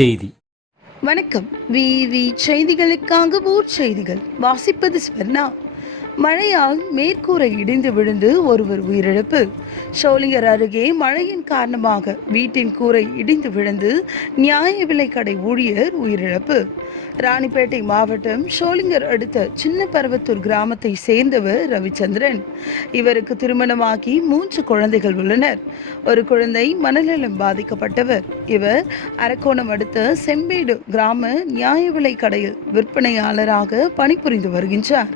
செய்தி. வணக்கம். விவி செய்திகளுக்காக ஊர் செய்திகள் வாசிப்பது ஸ்வர்ணா. மழையால் மேற்கூரை இடிந்து விழுந்து ஒருவர் உயிரிழப்பு. ஷோலிங்கர் அருகே மழையின் காரணமாக வீட்டின் கூரை இடிந்து விழுந்து நியாய விலைக் கடை ஊழியர் உயிரிழப்பு. ராணிப்பேட்டை மாவட்டம் ஷோலிங்கர் அடுத்த சின்ன பர்வத்தூர் கிராமத்தை சேர்ந்தவர் ரவிச்சந்திரன். இவருக்கு திருமணமாகி 3 குழந்தைகள் உள்ளனர். ஒரு குழந்தை மனநலம் பாதிக்கப்பட்டவர். இவர் அரக்கோணம் அடுத்த செம்பேடு கிராம நியாய விலைக் கடையில் விற்பனையாளராக பணிபுரிந்து வருகின்றார்.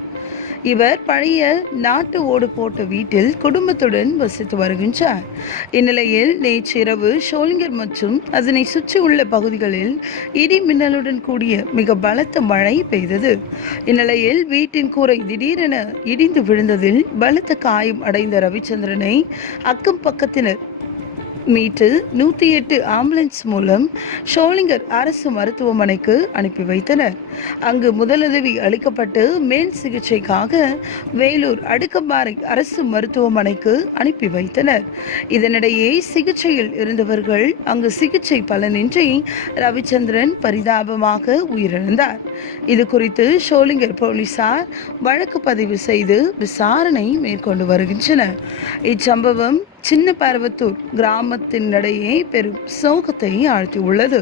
இவர் பழைய நாட்டு ஓடு போட்ட வீட்டில் குடும்பத்துடன் வசித்து வருகின்றார். இந்நிலையில் நேற்றிரவு ஷோலிங்கர் மற்றும் அதனை சுற்றியுள்ள பகுதிகளில் இடி மின்னலுடன் கூடிய மிக பலத்த மழை பெய்தது. இந்நிலையில் வீட்டின் கூரை திடீரென இடிந்து விழுந்ததில் பலத்த காயம் அடைந்த ரவிச்சந்திரனை அக்கம் பக்கத்தினர் மீட்டு 108 ஆம்புலன்ஸ் மூலம் ஷோலிங்கர் அரசு மருத்துவமனைக்கு அனுப்பி வைத்தனர். அங்கு முதலுதவி அளிக்கப்பட்டு மேல் சிகிச்சைக்காக வேலூர் அடுக்கம்பாறை அரசு மருத்துவமனைக்கு அனுப்பி வைத்தனர். இதனிடையே சிகிச்சையில் இருந்தவர்கள் அங்கு சிகிச்சை பலனின்றி ரவிச்சந்திரன் பரிதாபமாக உயிரிழந்தார். இது குறித்து ஷோலிங்கர் போலீசார் வழக்கு பதிவு செய்து விசாரணை மேற்கொண்டு வருகின்றனர். இச்சம்பவம் சின்ன பர்வத்தூர் கிராமத்தினிடையே பெரும் சோகத்தை ஆழ்த்தியுள்ளது.